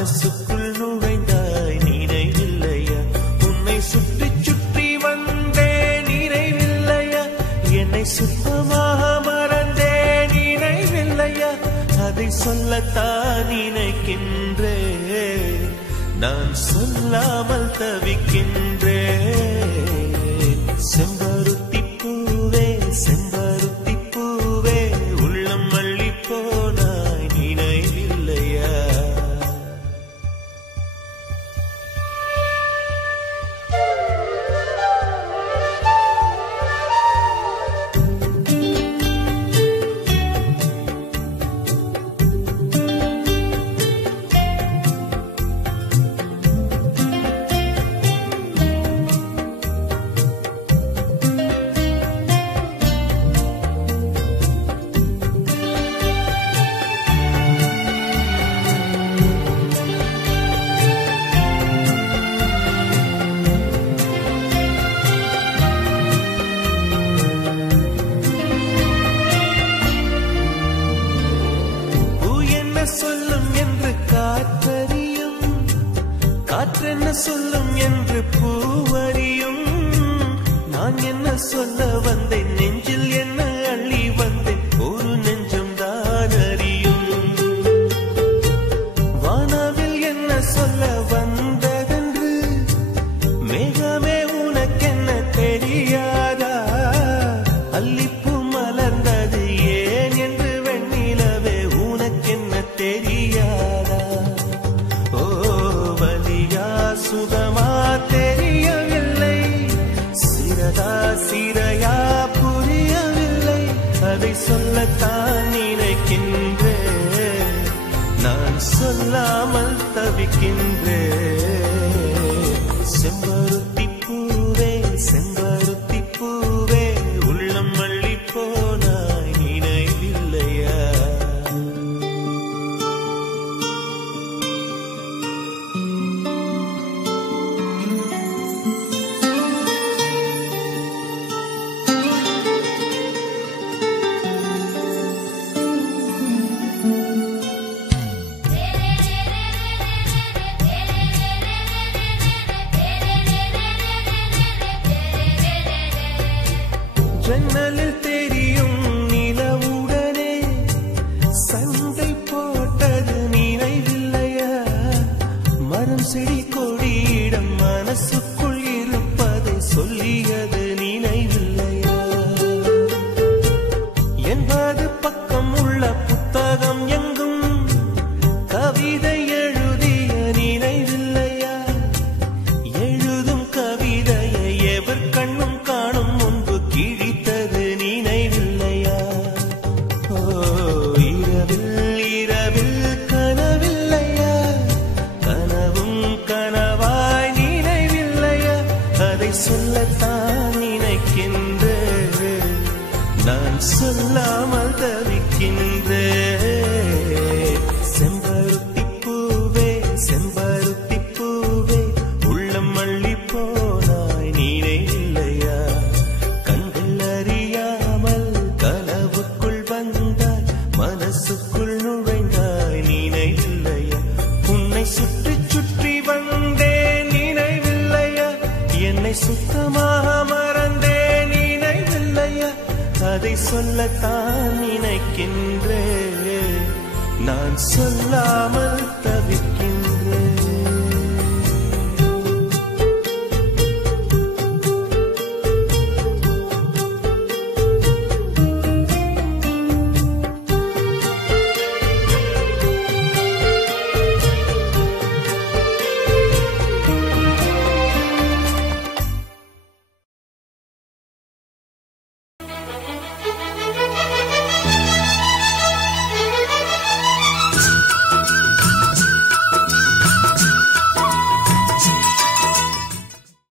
மனசுக்குள் நுழைந்தாய் நினைவில்லையா? உன்னை சுற்றி சுற்றி வந்தே நினைவில்லையா? என்னை சுத்தமாக மறந்தே நினைவில்லையா? அதை சொல்லத்தான் நினைக்கின்றேன், நான் சொல்லாமல் தவிக்கின்றேன். செம்பருத்தி பூவே செம்பருத்தி பூவே உள்ளம் மல்லி போனாய் நினைவில்லையா? சொல்லும் என்று காற்றறியும், காற்றென்ன சொல்லும் என்று பூவறியும். நான் என்ன சொல்ல வந்தேன், நெஞ்சில் என்ன அள்ளி வந்தேன், ஒரு நெஞ்சம் தான் அறியும். வானவில் என்ன சொல்ல வந்ததென்று மேகமே உனக்கென்ன தெரியாதா? அல்லிப்பூ மலர்ந்தது ஏன் என்று வெண்ணிலவே உனக்கென்ன தெரியாதா? ஓ வலியா சுகமா தெரியவில்லை, சிறதா சிறையா புரியவில்லை. அதை சொல்லத்தான் நினைக்கின்றேன், நான் சொல்லாமல் தவிக்கின்றேன். செம்பருத்தி பூவே செம்பருத்தி பூவே உள்ளம் மல்லி போனாய் நினைவில்லையா? ஜன்னலில் தெரியும் நிலவுடனே சண்டை போட்டது நினைவில்லையா? மரம் செடி கொடியிடம் மனசுக்குள் இருப்பதை சொல்லியது நினைவில்லையா? 80 பக்கம் உள்ள புத்தகம் எங்கும் கவிதை எழுதிய நினைவில்லையா? எழுதும் கவிதையை எவர் கண்ணும் காணும் முன்பு கிழித்தது நினைவில்லையா? ஓ இரவில் இரவில் கனவில்லையா? கனவும் கனவாய் நினைவில்லையா? அதை சொல்லத்தான் நினைக்கின்றேன், நான் சொல்லாமல் தவிக்கின்றேன். செம்பருத்தி பூவே செம்பருத்தி பூவே உள்ளம் மல்லி போனாய் நினைவில்லையா? கண்கள் அறியாமல் கனவுக்குள் வந்தாய், மனசுக்குள் நுழைந்தாய் நினைவில்லையா? உன்னை சுற்றி சுற்றி வந்தேன் நினைவில்லையா? என்னை சுத்தமாக மறந்தேன் நினைவில்லையா? அதை சொல்லத்தான் நினைக்கின்றேன், நான் சொல்லாமல்